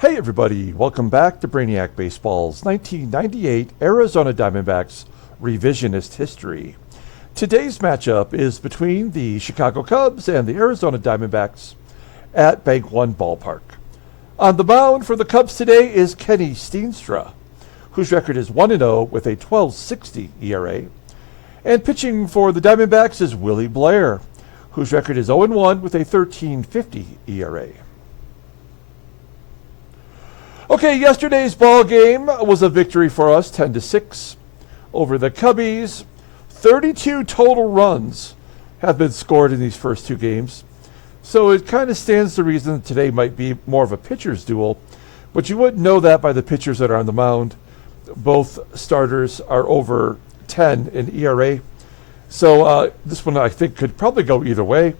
Hey everybody, welcome back to Brainiac Baseball's 1998 Arizona Diamondbacks Revisionist History. Today's matchup is between the Chicago Cubs and the Arizona Diamondbacks at Bank One Ballpark. On the mound for the Cubs today is Kennie Steenstra, whose record is 1-0 with a 12.60 ERA. And pitching for the Diamondbacks is Willie Blair, whose record is 0-1 with a 13.50 ERA. Okay, yesterday's ball game was a victory for us, 10-6 over the Cubbies. 32 total runs have been scored in these first two games. So it kind of stands to reason that today might be more of a pitcher's duel, but you wouldn't know that by the pitchers that are on the mound. Both starters are over 10 in ERA. So this one I think could probably go either way.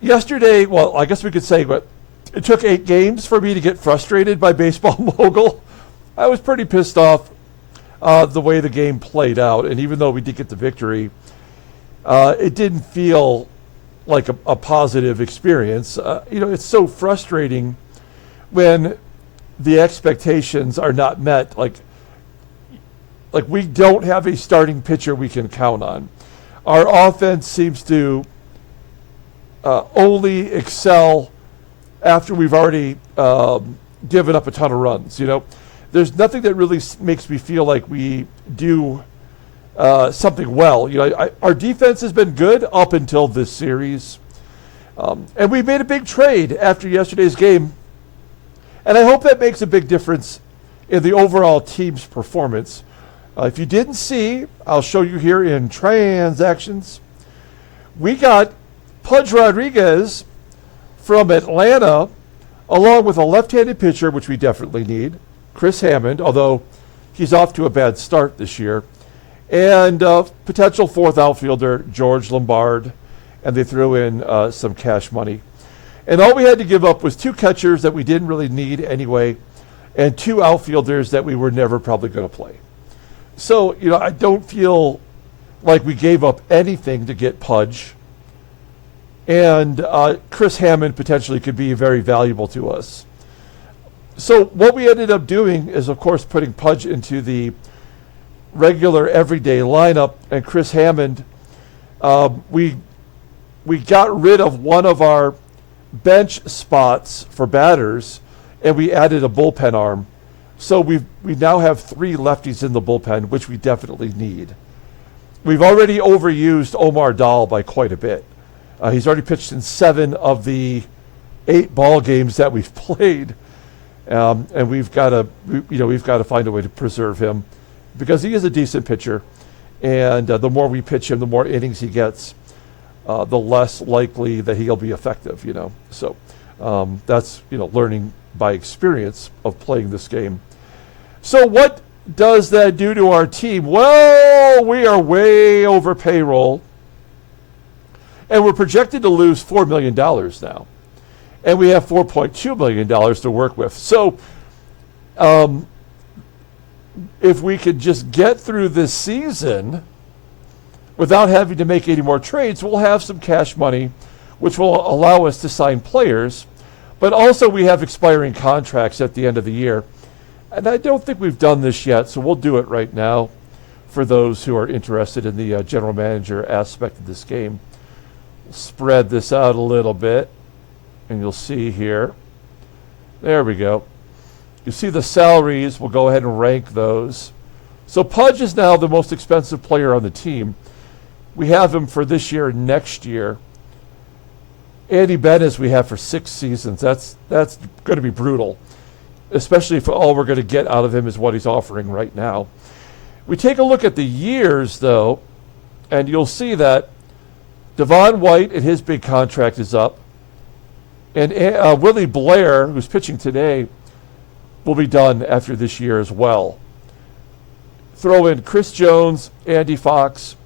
Yesterday, well, I guess we could say, but it took 8 games for me to get frustrated by Baseball Mogul. I was pretty pissed off the way the game played out. And even though we did get the victory, it didn't feel like a positive experience. It's so frustrating when the expectations are not met. Like we don't have a starting pitcher we can count on. Our offense seems to only excel after we've already given up a ton of runs. There's nothing that really makes me feel like we do something well. Our defense has been good up until this series. And we made a big trade after yesterday's game. And I hope that makes a big difference in the overall team's performance. If you didn't see, I'll show you here in transactions. We got Pudge Rodriguez from Atlanta, along with a left-handed pitcher, which we definitely need, Chris Hammond, although he's off to a bad start this year, and potential fourth outfielder, George Lombard, and they threw in some cash money. And all we had to give up was 2 catchers that we didn't really need anyway, and 2 outfielders that we were never probably going to play. So, I don't feel like we gave up anything to get Pudge. And Chris Hammond potentially could be very valuable to us. So what we ended up doing is, of course, putting Pudge into the regular everyday lineup. And Chris Hammond, we got rid of one of our bench spots for batters, and we added a bullpen arm. So we now have 3 lefties in the bullpen, which we definitely need. We've already overused Omar Dahl by quite a bit. He's already pitched in 7 of the 8 ball games that we've played, and we've got to find a way to preserve him because he is a decent pitcher, and the more we pitch him, the more innings he gets, the less likely that he'll be effective. So that's learning by experience of playing this game. So what does that do to our team? Well, we are way over payroll. And we're projected to lose $4 million now. And we have $4.2 million to work with. So if we could just get through this season without having to make any more trades, we'll have some cash money, which will allow us to sign players. But also we have expiring contracts at the end of the year. And I don't think we've done this yet, so we'll do it right now for those who are interested in the general manager aspect of this game. Spread this out a little bit, and you'll see here. There we go. You see the salaries. We'll go ahead and rank those. So Pudge is now the most expensive player on the team. We have him for this year and next year. Andy Bennis we have for 6 seasons. That's going to be brutal, especially if all we're going to get out of him is what he's offering right now. We take a look at the years, though, and you'll see that Devon White and his big contract is up. And Willie Blair, who's pitching today, will be done after this year as well. Throw in Chris Jones, Andy Fox,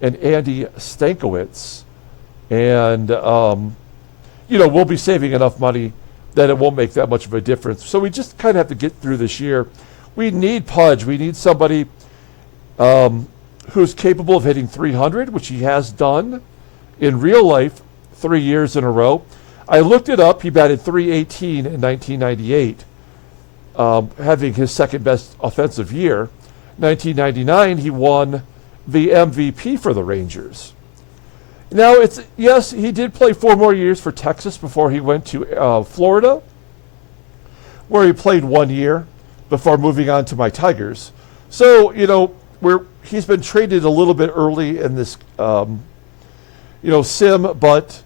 and Andy Stankiewicz. And, we'll be saving enough money that it won't make that much of a difference. So we just kind of have to get through this year. We need Pudge. We need somebody who's capable of hitting 300, which he has done in real life 3 years in a row. I looked it up. He batted .318 in 1998, having his second best offensive year. 1999, he won the MVP for the Rangers. Now, yes, he did play 4 more years for Texas before he went to Florida, where he played 1 year before moving on to my Tigers. So, he's been traded a little bit early in this, sim, but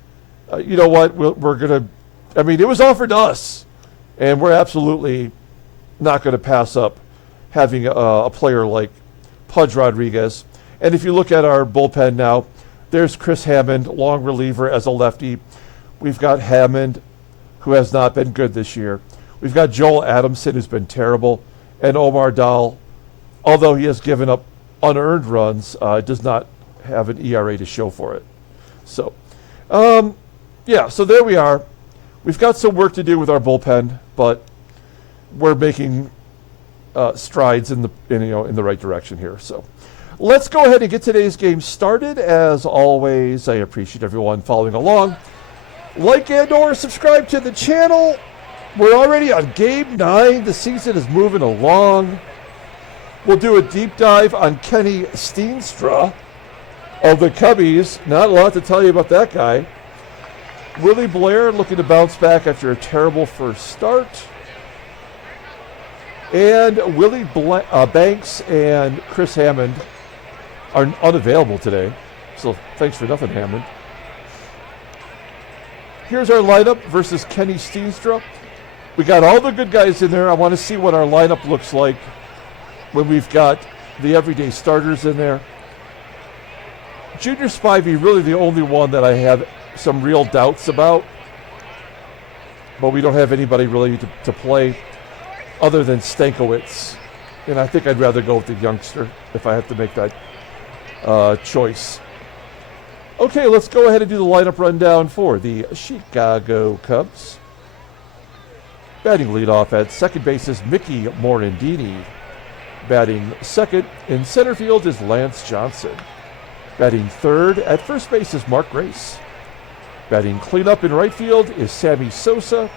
you know what? We're going to, it was offered to us, and we're absolutely not going to pass up having a player like Pudge Rodriguez. And if you look at our bullpen now, there's Chris Hammond, long reliever as a lefty. We've got Hammond, who has not been good this year. We've got Joel Adamson, who's been terrible. And Omar Dahl, although he has given up unearned runs, does not have an ERA to show for it. So, so there we are. We've got some work to do with our bullpen, but we're making strides in the right direction here. So let's go ahead and get today's game started. As always, I appreciate everyone following along. Like and/or subscribe to the channel. We're already on Game 9. The season is moving along. We'll do a deep dive on Kennie Steenstra of the Cubbies. Not a lot to tell you about that guy. Willie Blair looking to bounce back after a terrible first start. And Willie Banks and Chris Hammond are unavailable today. So thanks for nothing, Hammond. Here's our lineup versus Kennie Steenstra. We got all the good guys in there. I want to see what our lineup looks like when we've got the everyday starters in there. Junior Spivey, really the only one that I have some real doubts about. But we don't have anybody really to play other than Stankiewicz. And I think I'd rather go with the youngster if I have to make that choice. Okay, let's go ahead and do the lineup rundown for the Chicago Cubs. Batting leadoff at second base is Mickey Morandini. Batting second in center field is Lance Johnson. Batting third at first base is Mark Grace. Batting cleanup in right field is Sammy Sosa.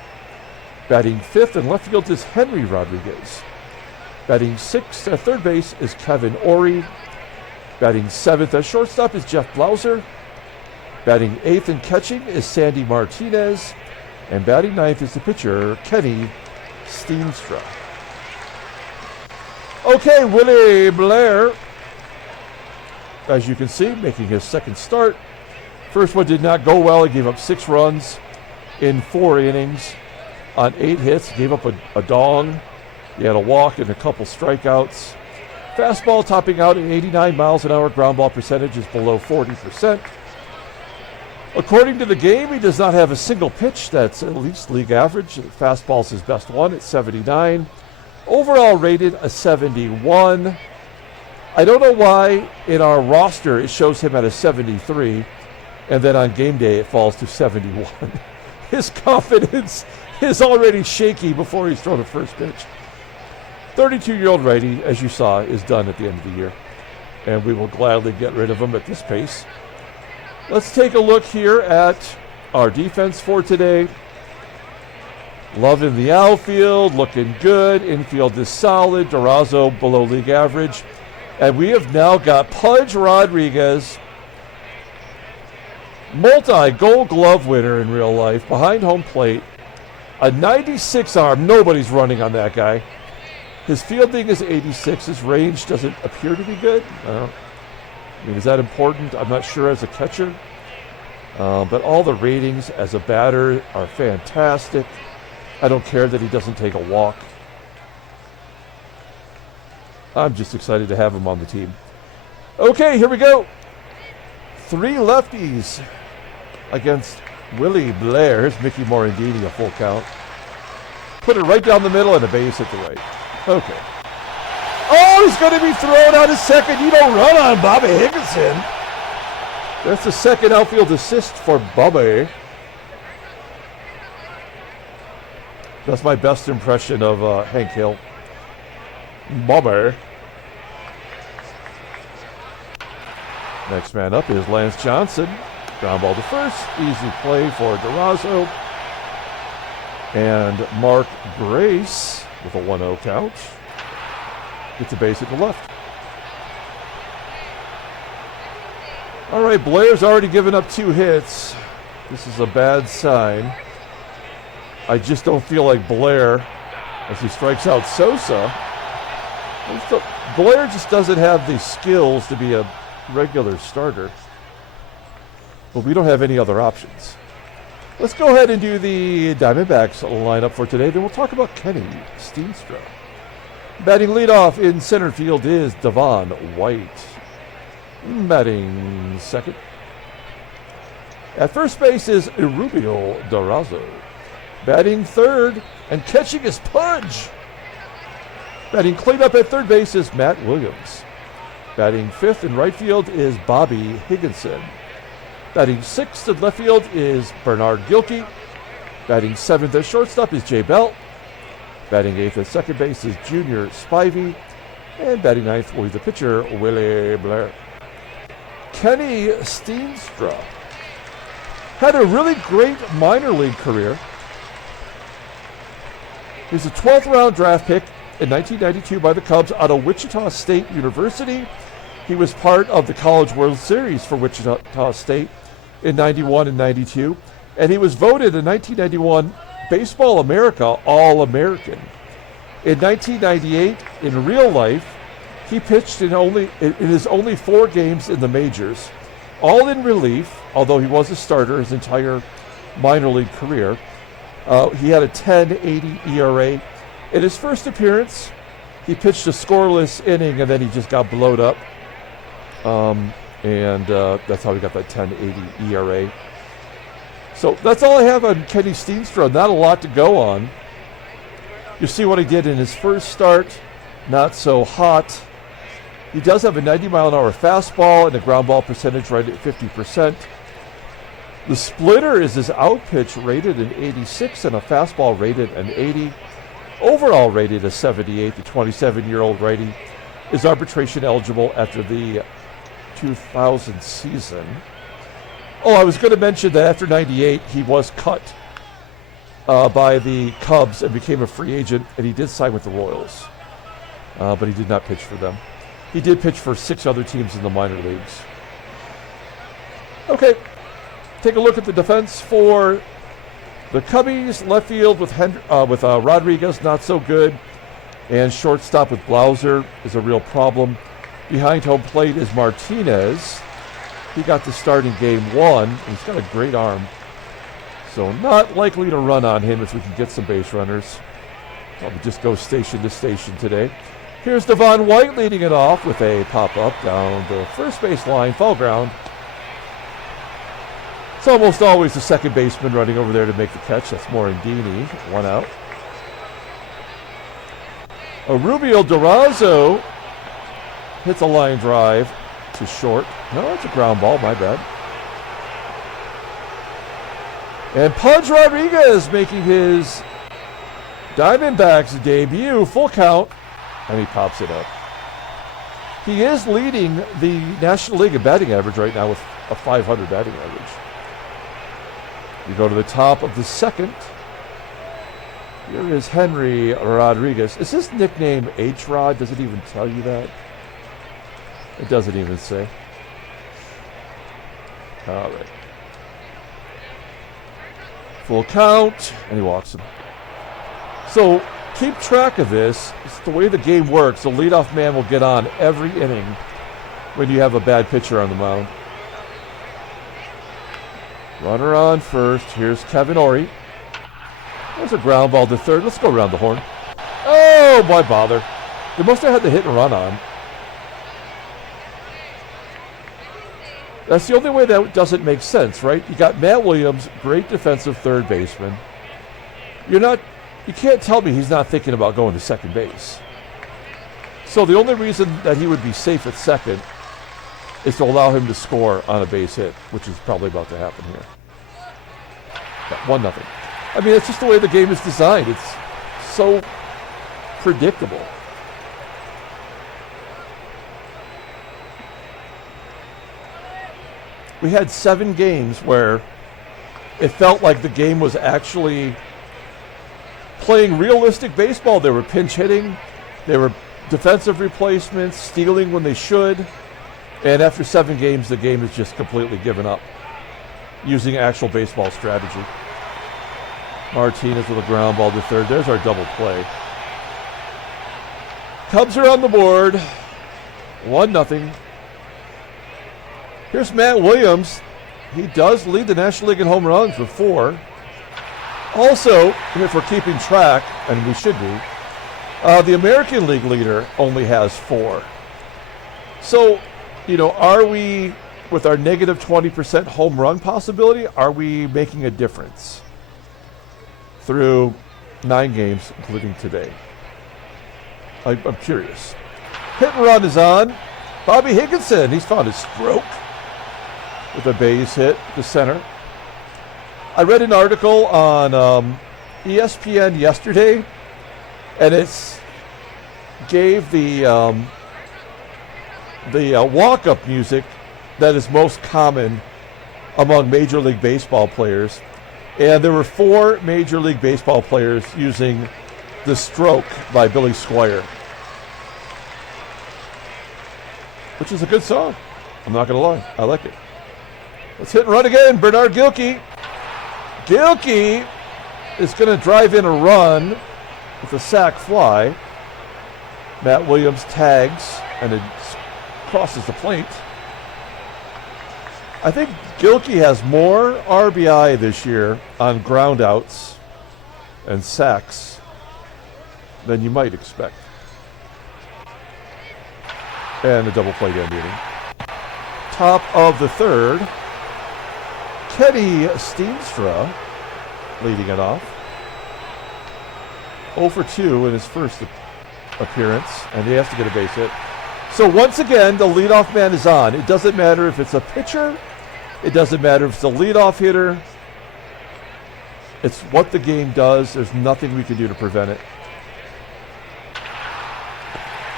Batting fifth in left field is Henry Rodriguez. Batting sixth at third base is Kevin ORIE. Batting seventh at shortstop is Jeff Blauser. Batting eighth in catching is Sandy Martinez. And batting ninth is the pitcher, Kennie Steenstra. Okay, Willie Blair, as you can see, making his second start. First one did not go well. He gave up 6 runs in 4 innings on 8 hits. He gave up a dong. He had a walk and a couple strikeouts. Fastball topping out at 89 miles an hour. Ground ball percentage is below 40%. According to the game, he does not have a single pitch that's at least league average. Fastball's his best one at 79. Overall rated a 71. I don't know why in our roster it shows him at a 73, and then on game day it falls to 71. His confidence is already shaky before he's thrown a first pitch. 32-year-old righty, as you saw, is done at the end of the year, and we will gladly get rid of him at this pace. Let's take a look here at our defense for today. Love in the outfield, looking good. Infield is solid. DURAZO below league average. And we have now got Pudge Rodriguez, multi-gold glove winner in real life, behind home plate. A 96 arm. Nobody's running on that guy. His fielding is 86. His range doesn't appear to be good. Is that important? I'm not sure as a catcher. But all the ratings as a batter are fantastic. I don't care that he doesn't take a walk. I'm just excited to have him on the team. Okay, here we go. 3 lefties against Willie Blair. Here's Mickey Morandini, a full count. Put it right down the middle and a base at the right. Okay. Oh, he's going to be thrown out at second. You don't run on Bobby Higginson. That's the second outfield assist for Bobby. That's my best impression of Hank Hill. Bobby. Next man up is Lance Johnson. Ground ball to first. Easy play for DURAZO. And Mark Grace with a 1-0 count. Gets a base at the left. All right, Blair's already given up 2 hits. This is a bad sign. I just don't feel like Blair, as he strikes out Sosa. Blair just doesn't have the skills to be a regular starter. But we don't have any other options. Let's go ahead and do the Diamondbacks lineup for today. Then we'll talk about Kennie Steenstra. Batting leadoff in center field is Devon White. Batting second. At first base is Erubiel DURAZO. Batting third and catching his punch. Batting cleanup at third base is Matt Williams. Batting fifth in right field is Bobby Higginson. Batting sixth in left field is Bernard Gilkey. Batting seventh at shortstop is Jay Bell. Batting eighth at second base is Junior Spivey. And batting ninth will be the pitcher, Willie Blair. Kennie Steenstra had a really great minor league career. He was a 12th round draft pick in 1992 by the Cubs out of Wichita State University. He was part of the College World Series for Wichita State in 91 and 92. And he was voted in 1991 Baseball America All-American. In 1998, in real life, he pitched in his only 4 games in the majors, all in relief, although he was a starter his entire minor league career. He had a 10.80 ERA. In his first appearance, he pitched a scoreless inning, and then he just got blowed up. That's how he got that 10.80 ERA. So that's all I have on Kennie Steenstra. Not a lot to go on. You see what he did in his first start. Not so hot. He does have a 90-mile-an-hour fastball and a ground ball percentage right at 50%. The splitter is his out pitch rated an 86 and a fastball rated an 80. Overall rated a 78. The 27-year-old righty is arbitration eligible after the 2000 season. Oh, I was going to mention that after 98, he was cut by the Cubs and became a free agent, and he did sign with the Royals. But he did not pitch for them. He did pitch for 6 other teams in the minor leagues. Okay, take a look at the defense for the Cubbies. Left field with Rodriguez, not so good. And shortstop with Blauser is a real problem. Behind home plate is Martinez. He got to start in game 1. He's got a great arm. So not likely to run on him if we can get some base runners. Probably just go station to station today. Here's Devon White leading it off with a pop-up down the first base line, foul ground. It's almost always the second baseman running over there to make the catch. That's Morandini, 1 out. Erubiel DURAZO hits a line drive to short. No, it's a ground ball, my bad. And Pudge Rodriguez making his Diamondbacks debut, full count, and he pops it up. He is leading the National League in batting average right now with a 500 batting average. You go to the top of the second. Here is Henry Rodriguez. Is his nickname H-Rod? Does it even tell you that? It doesn't even say. All right. Full count, and he walks him. So keep track of this. It's the way the game works. The leadoff man will get on every inning when you have a bad pitcher on the mound. Runner on first. Here's Kevin ORIE. There's a ground ball to third. Let's go around the horn. Oh, why bother? They must have had the hit and run on. That's the only way that doesn't make sense, right? You got Matt Williams, great defensive third baseman. You can't tell me he's not thinking about going to second base. So the only reason that he would be safe at second is to allow him to score on a base hit, which is probably about to happen here. 1-0. I mean, it's just the way the game is designed. It's so predictable. We had 7 games where it felt like the game was actually playing realistic baseball. They were pinch hitting. They were defensive replacements, stealing when they should. And after 7 games, the game is just completely given up using actual baseball strategy. Martinez with a ground ball to third. There's our double play. Cubs are on the board. 1-0. Here's Matt Williams. He does lead the National League in home runs with 4. Also, if we're keeping track, and we should be, the American League leader only has 4. So, are we, with our negative 20% home run possibility, are we making a difference through 9 games, including today? I'm curious. Hit and run is on. Bobby Higginson, he's found his stroke with a base hit to center. I read an article on ESPN yesterday, and it's gave the walk-up music that is most common among Major League Baseball players. And there were 4 Major League Baseball players using The Stroke by Billy Squier, which is a good song. I'm not going to lie. I like it. Let's hit and run again. Bernard Gilkey. Gilkey is going to drive in a run with a sac fly. Matt Williams tags, and it crosses the plate. I think Gilkey has more RBI this year on groundouts and sacks than you might expect. And a double play down meeting. Top of the third. Kennie Steenstra leading it off. 0 for 2 in his first appearance, and he has to get a base hit. So once again, the leadoff man is on. It doesn't matter if it's a pitcher. It doesn't matter if it's a leadoff hitter. It's what the game does. There's nothing we can do to prevent it.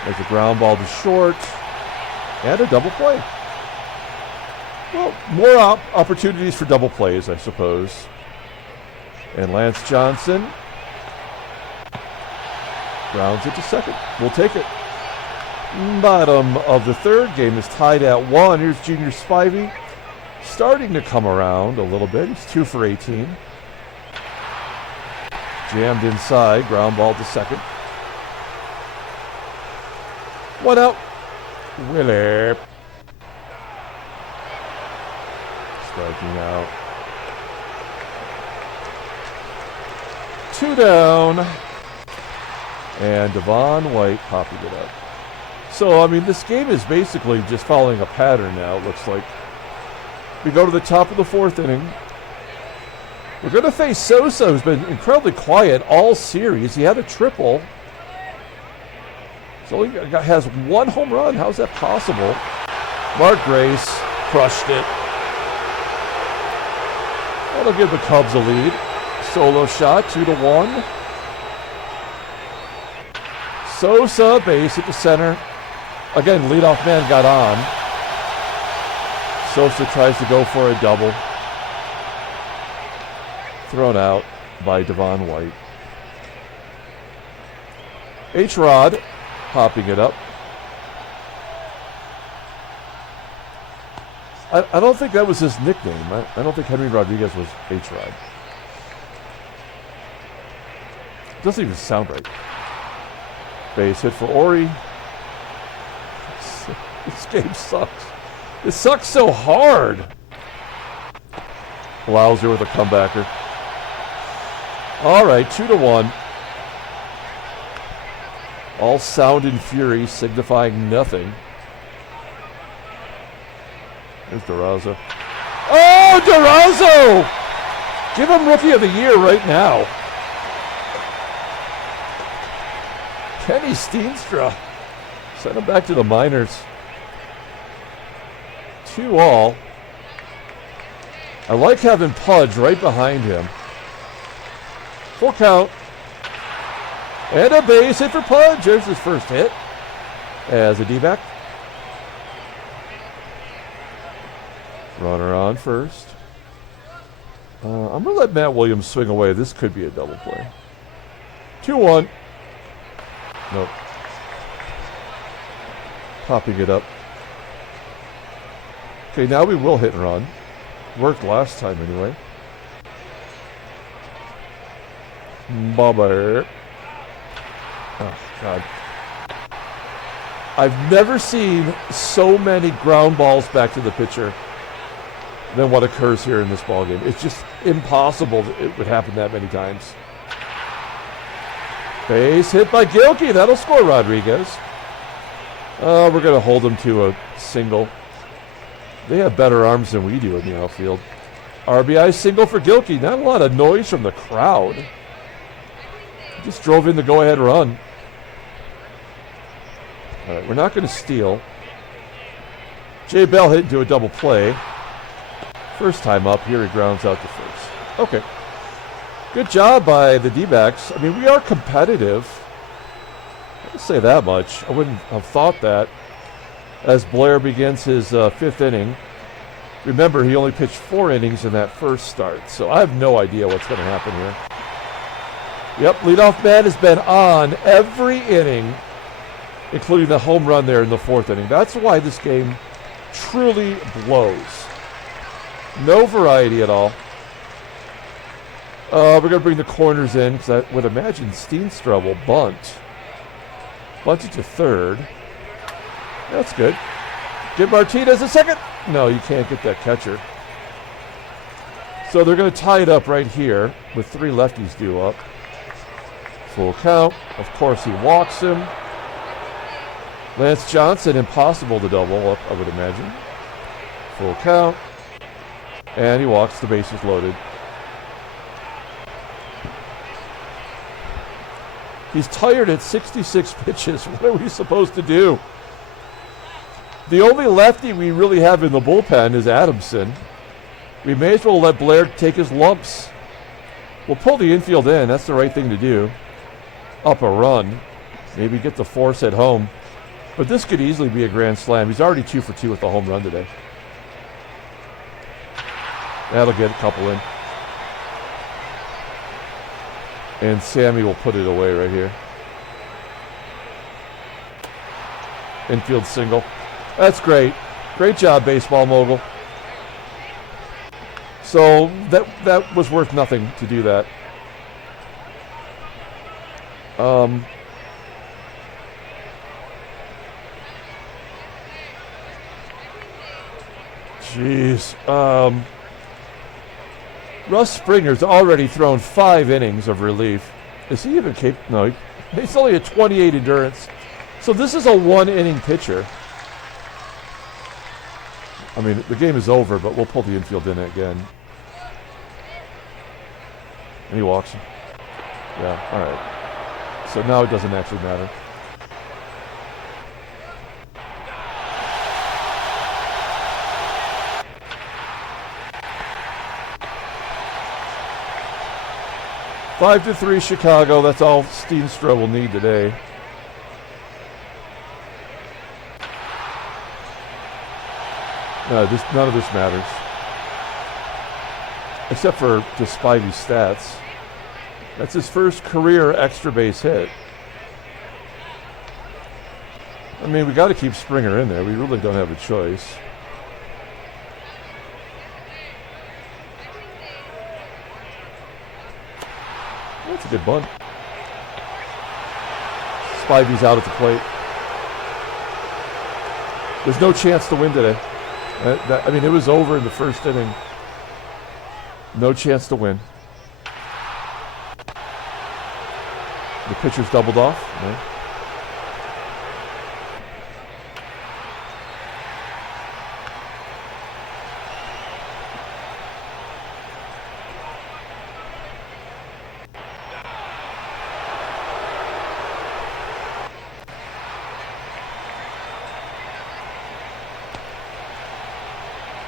There's a ground ball to short, and a double play. Well, more opportunities for double plays, I suppose. And Lance Johnson grounds it to second. We'll take it. Bottom of the third. Game is tied at 1. Here's Junior Spivey, starting to come around a little bit. He's 2 for 18. Jammed inside. Ground ball to second. 1 out. Willie. Striking out. 2 down. And Devon White popping it up. So, I mean, this game is basically just following a pattern now, it looks like. We go to the top of the 4th inning. We're going to face Sosa, who's been incredibly quiet all series. He had a triple. So he has 1 home run. How's that possible? Mark Grace crushed it. That'll give the Cubs a lead. Solo shot, 2-1. Sosa, base at the center. Again, leadoff man got on. Sosa tries to go for a double. Thrown out by Devon White. H-Rod popping it up. I don't think that was his nickname. I don't think Henry Rodriguez was H-Rod. Doesn't even sound right. Base hit for ORIE. This game sucks. It sucks so hard. BLAUSER with a comebacker. All right, 2-1. All sound and fury signifying nothing. There's DURAZO. Oh, DURAZO! Give him Rookie of the Year right now. Kennie Steenstra. Send him back to the minors. 2-all. I like having Pudge right behind him. Full count. And a base hit for Pudge. There's his first hit as a D-back. Runner on first. I'm going to let Matt Williams swing away. This could be a double play. 2-1. Nope. Popping it up. Okay, now we will hit and run. Worked last time anyway. Bobber. Oh, God. I've never seen so many ground balls back to the pitcher than what occurs here in this ballgame. It's just impossible that it would happen that many times. Base hit by Gilkey. That'll score Rodriguez. We're going to hold him to a single. They have better arms than we do in the outfield. RBI single for Gilkey. Not a lot of noise from the crowd. Just drove in the go-ahead run. All right, we're not going to steal. Jay Bell hit into a double play. First time up, here he grounds out to first. Okay. Good job by the D-backs. I mean, we are competitive. I'll say that much. I wouldn't have thought that as Blair begins his fifth inning. Remember, he only pitched 4 innings in that first start, so I have no idea what's going to happen here. Yep, leadoff man has been on every inning, including the home run there in the 4th inning. That's why this game truly blows. No variety at all. We're going to bring the corners in because I would imagine Steenstra will bunt. Bunt it to third. That's good. Get Martinez a second. No, you can't get that catcher. So they're going to tie it up right here with 3 lefties due up. Full count. Of course, he walks him. Lance Johnson, impossible to double up, I would imagine. Full count. And he walks, the bases loaded. He's tired at 66 pitches. What are we supposed to do? The only lefty we really have in the bullpen is Adamson. We may as well let Blair take his lumps. We'll pull the infield in. That's the right thing to do. Up a run. Maybe get the force at home. But this could easily be a grand slam. He's already 2 for 2 with the home run today. That'll get a couple in. And Sammy will put it away right here. Infield single. That's great. Great job, baseball mogul. So that was worth nothing to do that. Jeez. Russ Springer's already thrown 5 innings of relief. Is he even capable? No, he's only at 28 endurance. So this is a 1-inning pitcher. I mean, the game is over, but we'll pull the infield in again. And he walks him. Yeah, all right. So now it doesn't actually matter. Five to 3 Chicago. That's all Steenstra will need today. No, none of this matters. Except for just Spivey's stats. That's his first career extra base hit. I mean, we got to keep Springer in there. We really don't have a choice. That's a good bunt. Spivey's out at the plate. There's no chance to win today. I mean, it was over in the first inning. No chance to win. The pitcher's doubled off. No.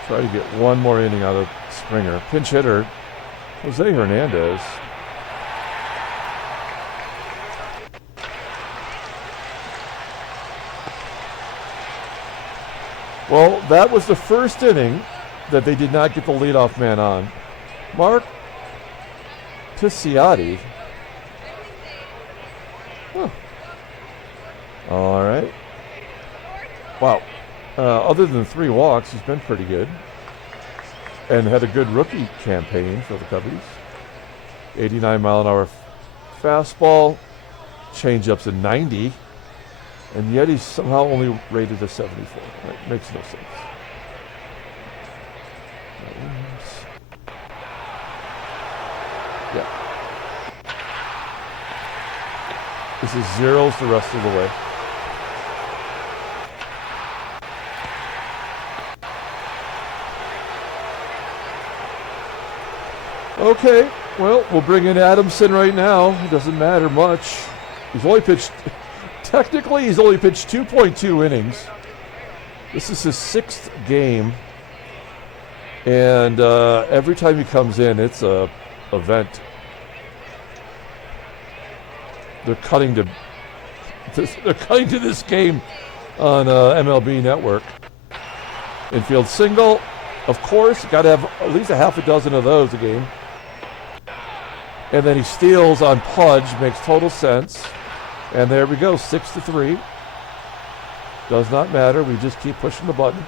Try to get one more inning out of Springer. Pinch hitter, Jose Hernandez. Well, that was the first inning that they did not get the leadoff man on. Mark Pisciotti Huh. All right. Wow. Other than 3 walks, he's been pretty good. And had a good rookie campaign for the Cubbies. 89-mile-an-hour fastball. Changeup's a 90. And yet he's somehow only rated a 74. That makes no sense. Yeah. This is zeros the rest of the way. Okay, well, we'll bring in Adamson right now. It doesn't matter much. He's only pitched, technically he's only pitched 2.2 innings. This is his 6th game. And every time he comes in, it's a event. They're cutting to this game on MLB Network. Infield single, of course. Got to have at least a half a dozen of those a game. And then he steals on Pudge, makes total sense. And there we go, 6-3. Does not matter. We just keep pushing the button.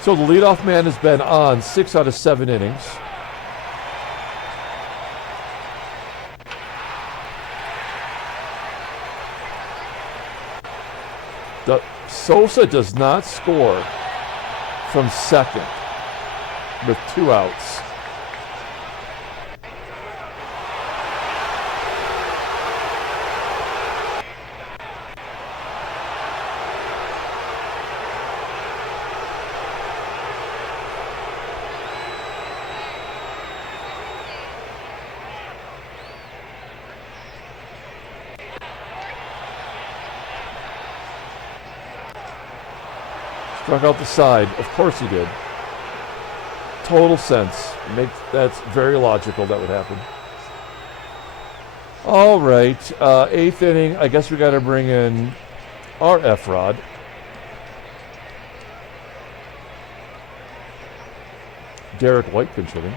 So the leadoff man has been on 6 out of 7 innings. SOSA does not score from second with 2 outs. Struck out the side. Of course he did. Total sense. That's very logical that would happen. All right. 8th inning. I guess we got to bring in our F-Rod. Derek White pinch hitting.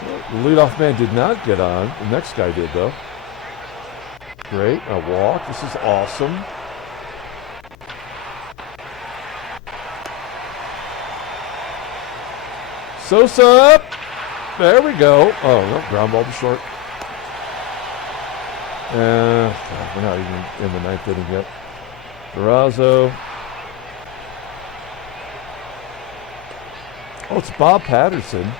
The leadoff man did not get on. The next guy did, though. Great, a walk. This is awesome. SOSA up. There we go. Oh, no, ground ball to short. God, we're not even in the 9th inning yet. DURAZO. Oh, it's Bob Patterson.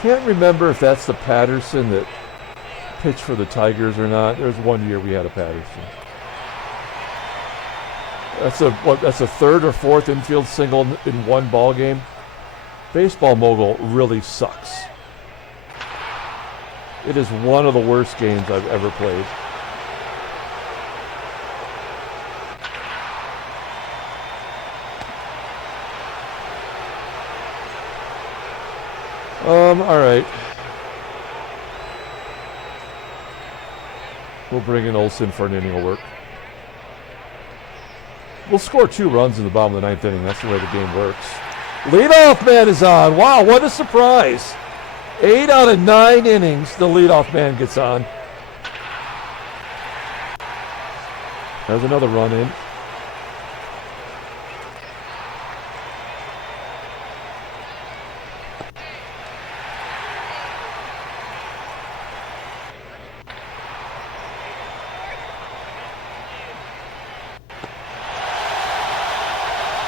Can't remember if that's the Patterson that pitched for the Tigers or not. There's one year we had a Patterson. That's a 3rd or 4th infield single in one ball game. Baseball Mogul really sucks. It is one of the worst games I've ever played. All right. We'll bring in Olsen for an inning of work. We'll score 2 runs in the bottom of the 9th inning. That's the way the game works. Leadoff man is on. Wow, what a surprise. 8 out of 9 innings, the leadoff man gets on. There's another run in.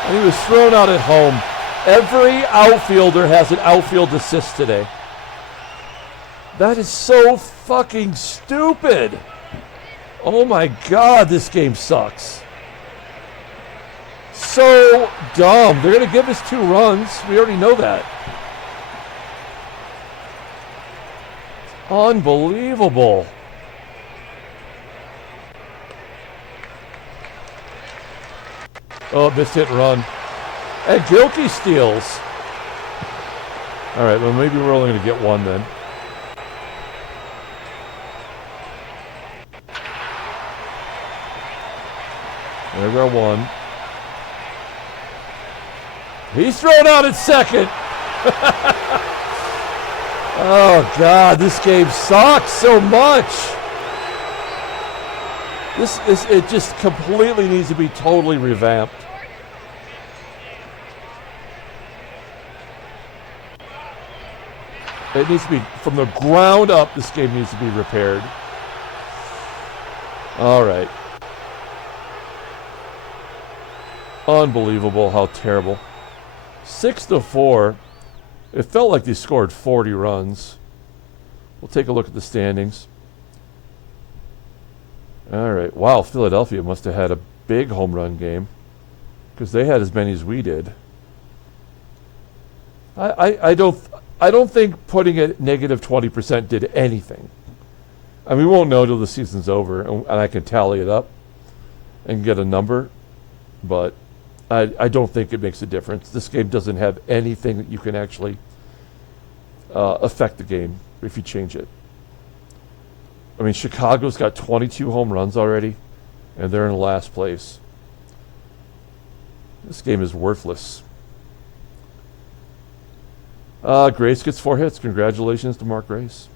And he was thrown out at home. Every outfielder has an outfield assist today. That is so fucking stupid. Oh my God, this game sucks. So dumb. They're going to give us 2 runs. We already know that. Unbelievable. Oh, missed hit and run. And GILKEY steals. All right, well, maybe we're only going to get one then. There's our one. He's thrown out at second. Oh, God, this game sucks so much. It just completely needs to be totally revamped. It needs to be, from the ground up, this game needs to be repaired. All right. Unbelievable how terrible. 6-4. It felt like they scored 40 runs. We'll take a look at the standings. All right. Wow, Philadelphia must have had a big home run game because they had as many as we did. I don't think putting it negative 20% did anything. I mean, we won't know till the season's over, and I can tally it up and get a number, but I don't think it makes a difference. This game doesn't have anything that you can actually affect the game if you change it. I mean, Chicago's got 22 home runs already, and they're in last place. This game is worthless. Grace gets 4 hits. Congratulations to Mark Grace.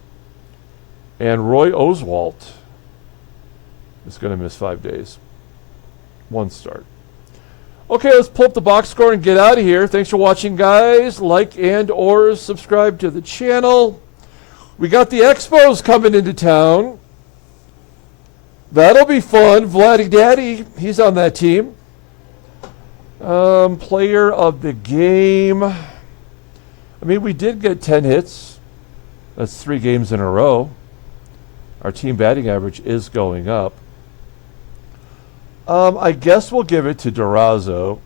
And Roy Oswalt is going to miss 5 days. 1 start. Okay, let's pull up the box score and get out of here. Thanks for watching, guys. Like and or subscribe to the channel. We got the Expos coming into town. That'll be fun. Vladdy Daddy, he's on that team. Player of the game. I mean, we did get 10 hits. That's 3 games in a row. Our team batting average is going up. I guess we'll give it to DURAZO.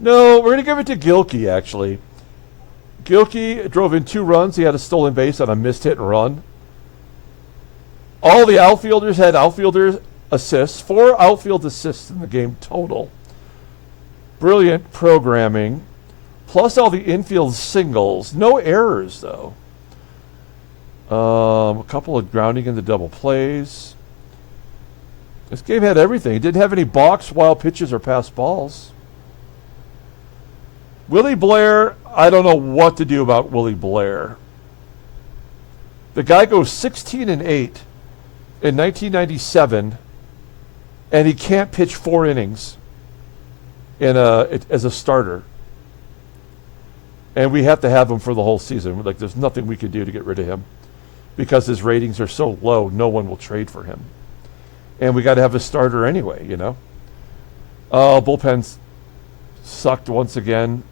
No, we're going to give it to GILKEY, actually. GILKEY drove in 2 runs. He had a stolen base on a missed hit and run. All the outfielders had outfielder assists. 4 outfield assists in the game total. Brilliant programming. Plus all the infield singles. No errors, though. A couple of grounding into double plays. This game had everything. It didn't have any balks, wild pitches, or pass balls. Willie Blair, I don't know what to do about Willie Blair. The guy goes 16-8 in 1997, and he can't pitch 4 innings as a starter. And we have to have him for the whole season. Like, there's nothing we can do to get rid of him because his ratings are so low, no one will trade for him. And we got to have a starter anyway, you know. Bullpen sucked once again.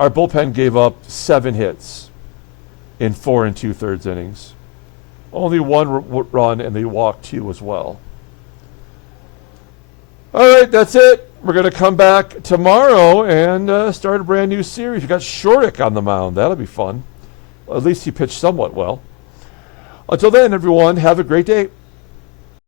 Our bullpen gave up 7 hits in 4 2/3 innings. Only 1 run, and they walked 2 as well. All right, that's it. We're going to come back tomorrow and start a brand new series. We got Shortick on the mound. That'll be fun. At least he pitched somewhat well. Until then, everyone, have a great day.